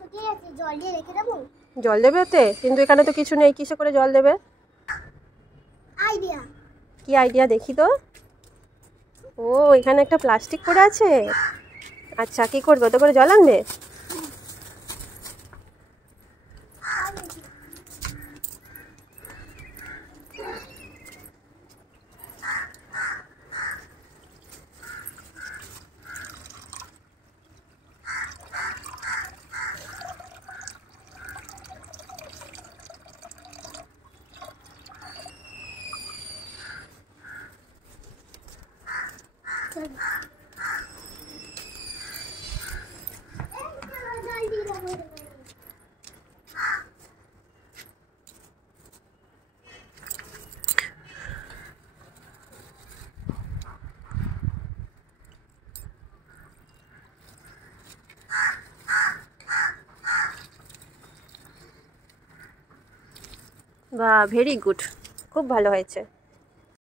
শুকিয়ে গেছে, জল দিয়ে রেখে দেবো। জল দেবে ওতে? কিন্তু এখানে তো কিছু নেই, কিসে করে জল দেবে? আইডিয়া। কি আইডিয়া দেখি তো? ও, এখানে একটা প্লাস্টিক পড়ে আছে। আচ্ছা, কি করবে? ওতে করে জল আনবে? বাহ, ভেরি গুড, খুব ভালো হয়েছে।